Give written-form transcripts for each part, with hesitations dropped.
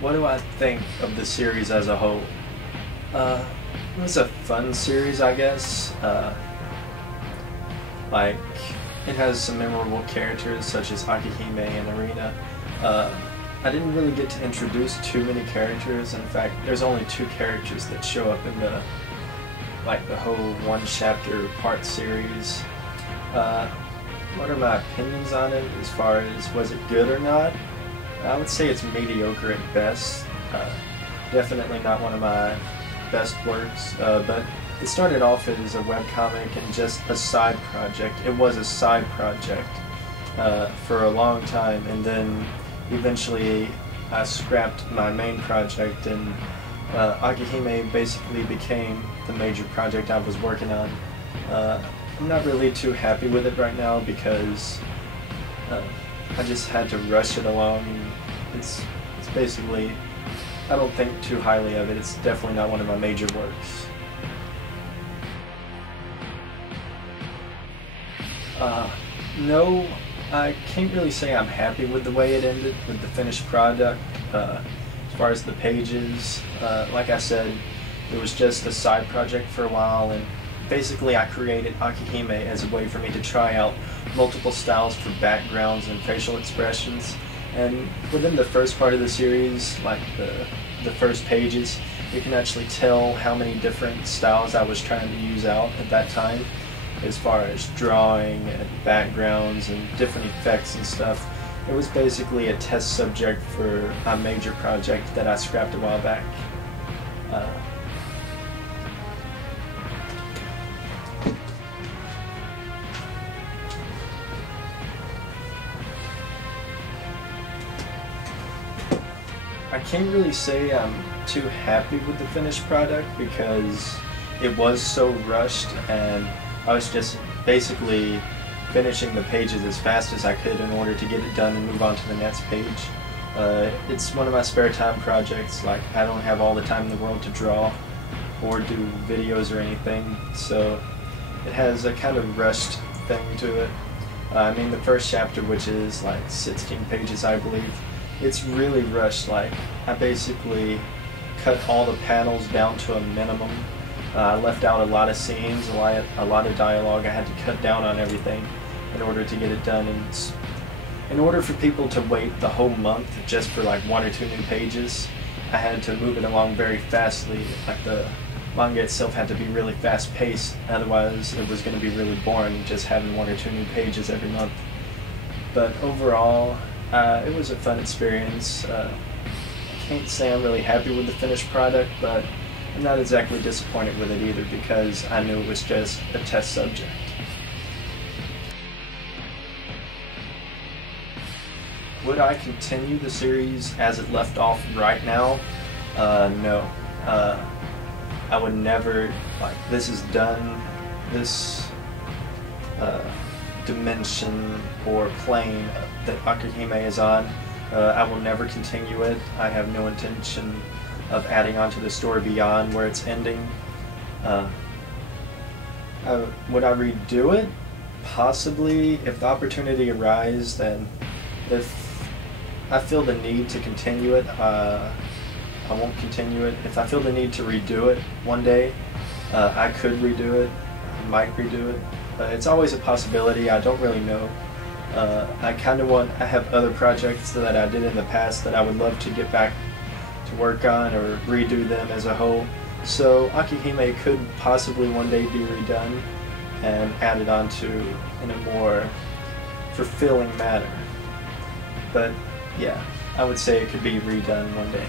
What do I think of the series as a whole? It was a fun series, I guess. Like, it has some memorable characters such as Akihime and Arena. I didn't really get to introduce too many characters. In fact, there's only 2 characters that show up in the whole one-chapter part series. What are my opinions on it as far as was it good or not? I would say it's mediocre at best. Definitely not one of my best works, but it started off as a webcomic and just a side project. It was a side project for a long time, and then eventually I scrapped my main project, and Akihime basically became the major project I was working on. I'm not really too happy with it right now because I just had to rush it along. It's basically, I don't think too highly of it. It's definitely not one of my major works. No, I can't really say I'm happy with the way it ended, with the finished product. As far as the pages, like I said, it was just a side project for a while, and basically I created Akihime as a way for me to try out multiple styles for backgrounds and facial expressions. And within the first part of the series, like the first pages, you can actually tell how many different styles I was trying to use out at that time, as far as drawing and backgrounds and different effects and stuff. It was basically a test subject for a major project that I scrapped a while back. I can't really say I'm too happy with the finished product because it was so rushed, and I was just basically finishing the pages as fast as I could in order to get it done and move on to the next page. It's one of my spare time projects. Like, I don't have all the time in the world to draw or do videos or anything, so it has a kind of rushed thing to it. I mean, the first chapter, which is like 16 pages, I believe, it's really rushed. Like, I basically cut all the panels down to a minimum. I left out a lot of scenes, a lot of dialogue. I had to cut down on everything in order to get it done. And in order for people to wait the whole month just for like 1 or 2 new pages, I had to move it along very fastly. Like, the manga itself had to be really fast paced, otherwise it was going to be really boring just having 1 or 2 new pages every month. But overall, it was a fun experience. I can't say I'm really happy with the finished product, but I'm not exactly disappointed with it either because I knew it was just a test subject. Would I continue the series as it left off right now? No. I would never, like, this is done. This dimension or plane that Akihime is on, I will never continue it. I have no intention of adding on to the story beyond where it's ending. Would I redo it? Possibly, if the opportunity arises. Then if I feel the need to continue it, I won't continue it. If I feel the need to redo it one day, I could redo it. I might redo it. It's always a possibility. I don't really know. I have other projects that I did in the past that I would love to get back to work on or redo them as a whole. So Akihime could possibly one day be redone and added onto in a more fulfilling manner. But yeah, I would say it could be redone one day.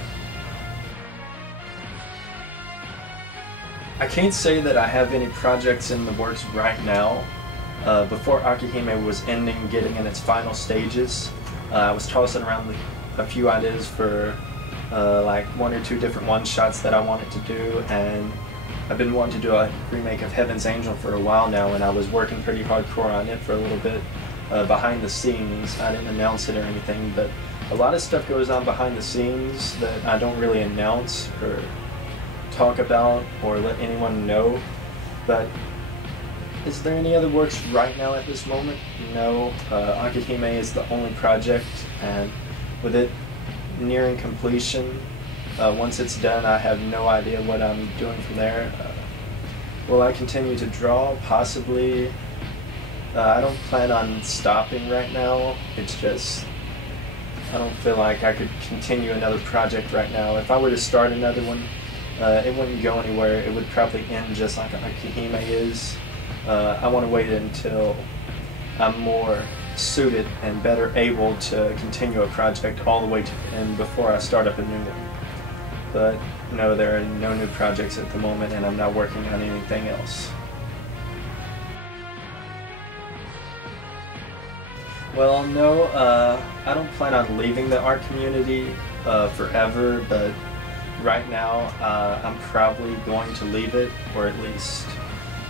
I can't say that I have any projects in the works right now. Before Akihime was ending, getting in its final stages, I was tossing around a few ideas for like 1 or 2 different one-shots that I wanted to do, and I've been wanting to do a remake of Heaven's Angel for a while now, and I was working pretty hardcore on it for a little bit behind the scenes. I didn't announce it or anything, but a lot of stuff goes on behind the scenes that I don't really announce or talk about or let anyone know. But is there any other works right now at this moment? No. Akihime is the only project, and with it nearing completion. Once it's done, I have no idea what I'm doing from there. Will I continue to draw? Possibly. I don't plan on stopping right now. It's just, I don't feel like I could continue another project right now. If I were to start another one, it wouldn't go anywhere. It would probably end just like Akihime is. I want to wait until I'm more suited and better able to continue a project all the way to the end before I start up a new one. But no, there are no new projects at the moment, and I'm not working on anything else. Well, no, I don't plan on leaving the art community forever, but right now I'm probably going to leave it, or at least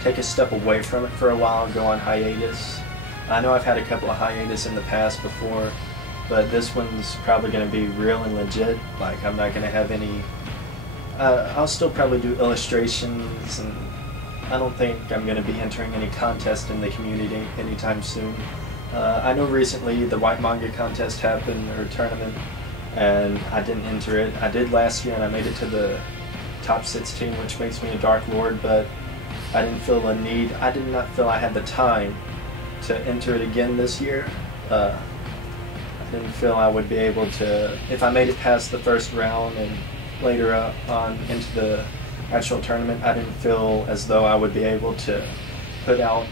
take a step away from it for a while, go on hiatus. I know I've had a couple of hiatus in the past before, but this one's probably going to be real and legit. Like, I'm not going to have any... I'll still probably do illustrations, and I don't think I'm going to be entering any contest in the community anytime soon. I know recently the White Manga Contest happened, or tournament, and I didn't enter it. I did last year, and I made it to the top 16, which makes me a Dark Lord, but I didn't feel the need. I did not feel I had the time to enter it again this year. I didn't feel I would be able to, if I made it past the first round and later on into the actual tournament, I didn't feel as though I would be able to put out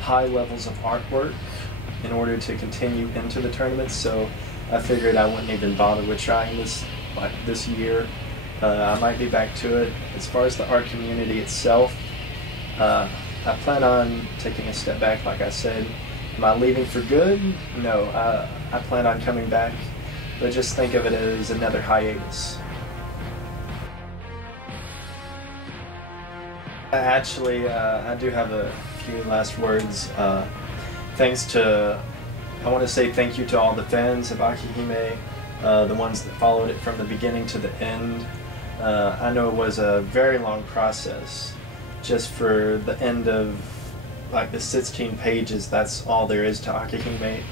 high levels of artwork in order to continue into the tournament, so I figured I wouldn't even bother with trying this year. I might be back to it. As far as the art community itself, I plan on taking a step back, like I said. Am I leaving for good? No, I plan on coming back, but just think of it as another hiatus. Actually, I do have a few last words. I want to say thank you to all the fans of Akihime, the ones that followed it from the beginning to the end. I know it was a very long process just for the end of like the 16 pages. That's all there is to Akihime.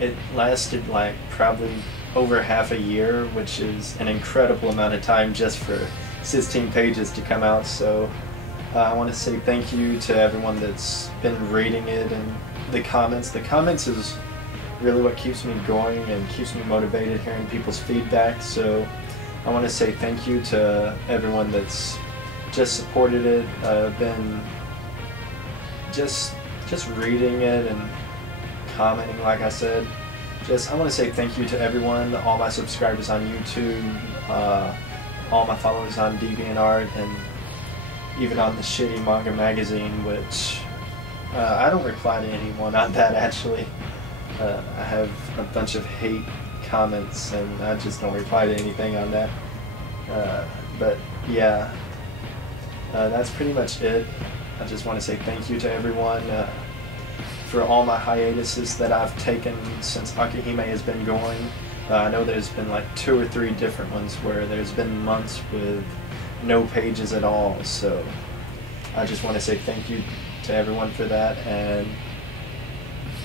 It lasted like probably over half a year, which is an incredible amount of time just for 16 pages to come out. So I want to say thank you to everyone that's been reading it and the comments. The comments is really what keeps me going and keeps me motivated, hearing people's feedback. So I want to say thank you to everyone that's just supported it, been just reading it and commenting, like I said. I want to say thank you to everyone, all my subscribers on YouTube, all my followers on DeviantArt, and even on the shitty manga magazine, which I don't reply to anyone on that, actually. I have a bunch of hate comments, and I just don't reply to anything on that. But yeah, that's pretty much it. I just want to say thank you to everyone for all my hiatuses that I've taken since Akihime has been going. I know there's been like 2 or 3 different ones where there's been months with no pages at all, so I just want to say thank you to everyone for that, and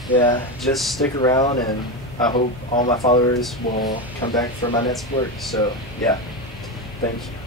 yeah, just stick around, and I hope all my followers will come back for my next work. So yeah, thank you.